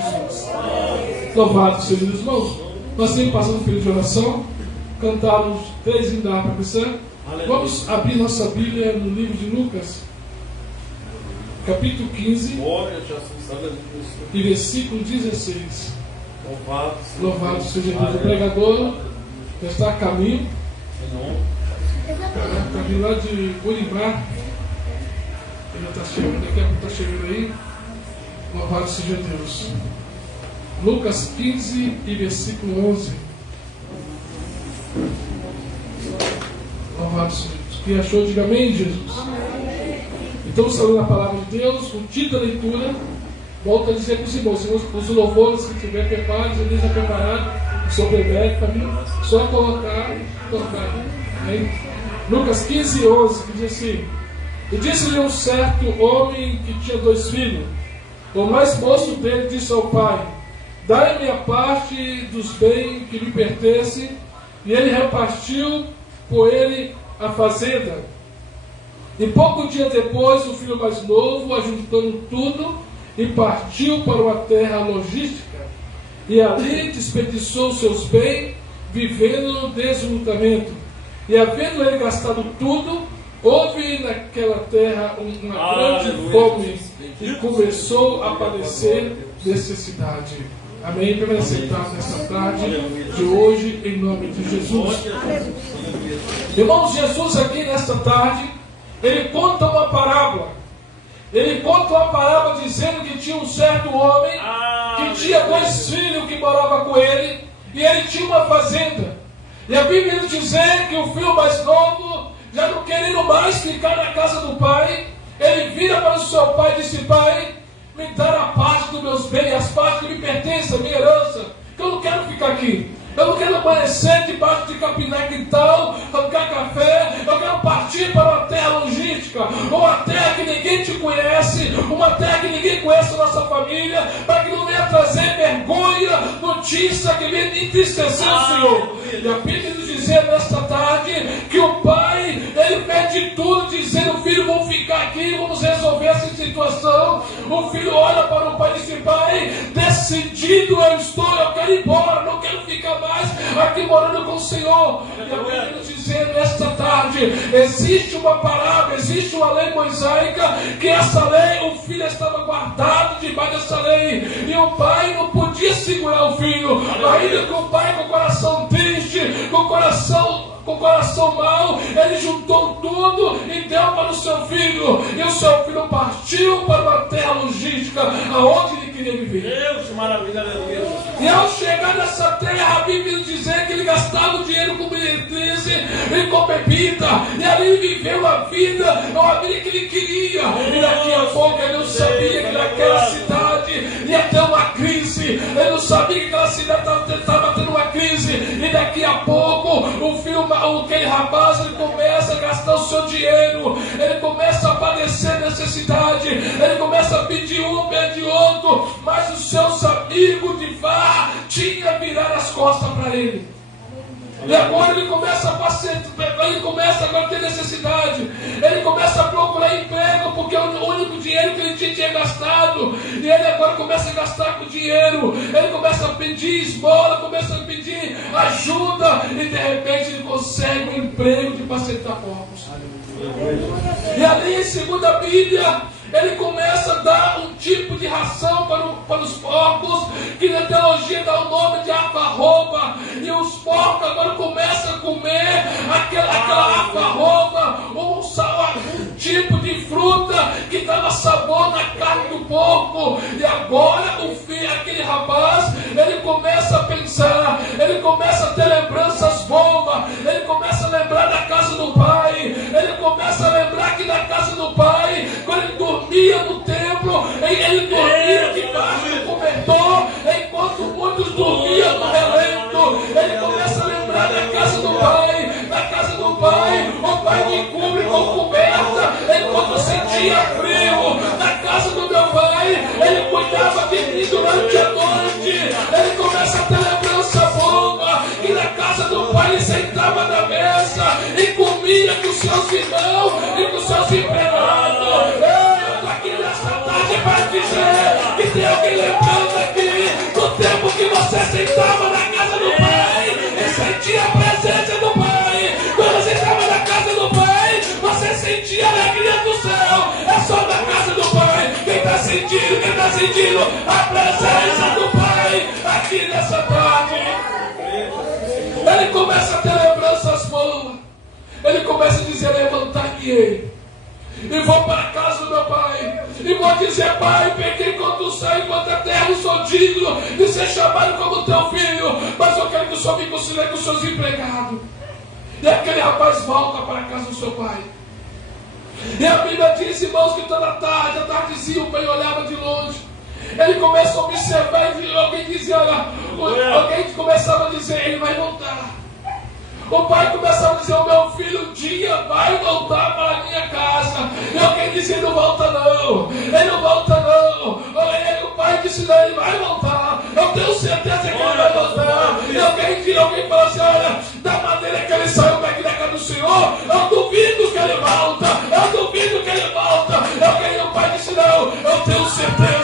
Jesus. Louvado seja Deus, irmãos. Nós temos passado um período de oração, cantamos 3 hinos da harpa cristã. Vamos abrir nossa Bíblia no livro de Lucas, capítulo 15, e versículo 16. Louvado seja Deus. O pregador já está a caminho. Está vindo lá de Uribá. Ele já está chegando, daqui a pouco está chegando aí. Louvado seja Deus. Lucas 15 e versículo 11. Louvado seja Deus. Quem achou, diga amém, Jesus. Então, falando a palavra de Deus, o título da leitura, volto a dizer para os irmãos, os louvores que tiver preparados, eles já prepararam o seu prevento para mim, só colocar e tocar. Amém? Lucas 15, 11, que diz assim: e disse-lhe um certo homem que tinha 2 filhos. O mais moço dele disse ao pai: dai-me a parte dos bens que lhe pertencem. E ele repartiu por ele a fazenda. E pouco dia depois, o filho mais novo, ajuntando tudo, e partiu para uma terra logística. E ali desperdiçou seus bens, vivendo no deslutamento. E havendo ele gastado tudo, houve naquela terra uma grande fome, e começou a padecer necessidade. Amém? Permanecer sentado nessa tarde de hoje, em nome de Jesus. Irmãos, Jesus aqui nesta tarde, ele conta uma parábola. Ele conta uma parábola dizendo que tinha um certo homem que tinha 2 filhos que moravam com ele, e ele tinha uma fazenda. E a Bíblia diz dizer que o filho mais novo, já não querendo mais ficar na casa do pai, ele vira para o seu pai e disse: pai, me dá a parte dos meus bens, as partes que me pertencem, a minha herança, que eu não quero ficar aqui. Eu não quero aparecer debaixo de capinar quintal, arrancar café. Eu quero partir para uma terra logística, uma terra que ninguém te conhece, uma terra que ninguém conhece a nossa família, para que não venha trazer vergonha, notícia que venha entristecer o Senhor. E a Bíblia nos dizer nesta tarde que o pai, ele pede tudo, dizendo: filho, vamos ficar aqui, vamos resolver essa situação. O filho olha para o pai e diz: pai, decidido eu estou, eu quero ir embora, não quero ficar mais aqui morando com o Senhor. E a Bíblia nos dizer nesta tarde, existe uma parábola, existe uma lei mosaica, que essa lei, o filho estava guardado debaixo dessa lei, e o pai não podia segurar o filho, ainda que o pai com o coração triste, com o coração mau, ele juntou tudo e deu para o seu filho, e o seu filho partiu para uma terra logística, aonde ele queria viver. Deus, maravilha, aleluia. E ao chegar nessa terra, a Bíblia dizer que ele gastava o dinheiro com meretriz e com bebida, e ali ele viveu a vida que ele queria, e daqui a pouco ele não sabia que naquela cidade ia ter uma crise, ele não sabia que aquela cidade estava tendo uma crise, e daqui a pouco o filho, aquele rapaz, ele começa a gastar o seu dinheiro, ele começa a padecer necessidade, ele começa a pedir um, pede outro, mas os seus amigos de vá tinham virado as costas para ele. E agora ele começa a ter necessidade, ele começa a procurar emprego, porque é o único dinheiro que ele tinha gastado, e ele agora começa a gastar com dinheiro, ele começa a pedir esmola, começa a pedir ajuda, e de repente ele consegue um emprego de pacentar porcos. E ali, segundo a Bíblia, ele começa a dar um tipo de ração para os porcos, que na teologia dá o nome de alfarroba, e os porcos agora começam a comer aquela alfarroba, um tipo de fruta que dava sabor na carne do porco. E agora o filho, aquele rapaz, ele começa a pensar, ele começa a ter lembranças boas, ele começa a lembrar da casa do pai, ele começa a lembrar que na casa do pai, quando ele dormia no templo, ele dormia debaixo do cobertor, enquanto muitos dormiam no relento. Ele começa a lembrar da casa do pai, o pai me cobre com coberta enquanto sentia frio. Na casa do meu pai, ele cuidava de mim durante a noite. Ele começa a ter lembrança boa, que na casa do pai ele sentava na mesa e comia com seus irmãos e com seus empregados. Eu estou aqui nessa tarde para dizer que tem alguém lembrando aqui sentindo a presença do Pai aqui nessa tarde. Ele começa a ter lembranças boas. Ele começa a dizer: levantar-me e vou para a casa do meu pai, e vou dizer: Pai, pequei contra o céu e contra a terra, não sou digno de ser chamado como teu filho, mas eu quero que o Senhor me considere com os seus empregados. E aquele rapaz volta para a casa do seu pai. E a Bíblia diz, irmãos, que toda tarde, a tardezinha, o pai olhava de longe. Ele começa a observar e alguém dizia: olha, alguém começava a dizer: ele vai voltar. O pai começava a dizer: o meu filho um dia vai voltar para a minha casa. E alguém dizia: não volta não, ele não volta não. O pai disse: não, ele vai voltar, eu tenho certeza que ele vai voltar. E alguém falou assim: olha, da maneira que ele saiu daqui da casa do Senhor, eu duvido que ele volta, eu duvido que ele volta. E o pai disse: não, eu tenho certeza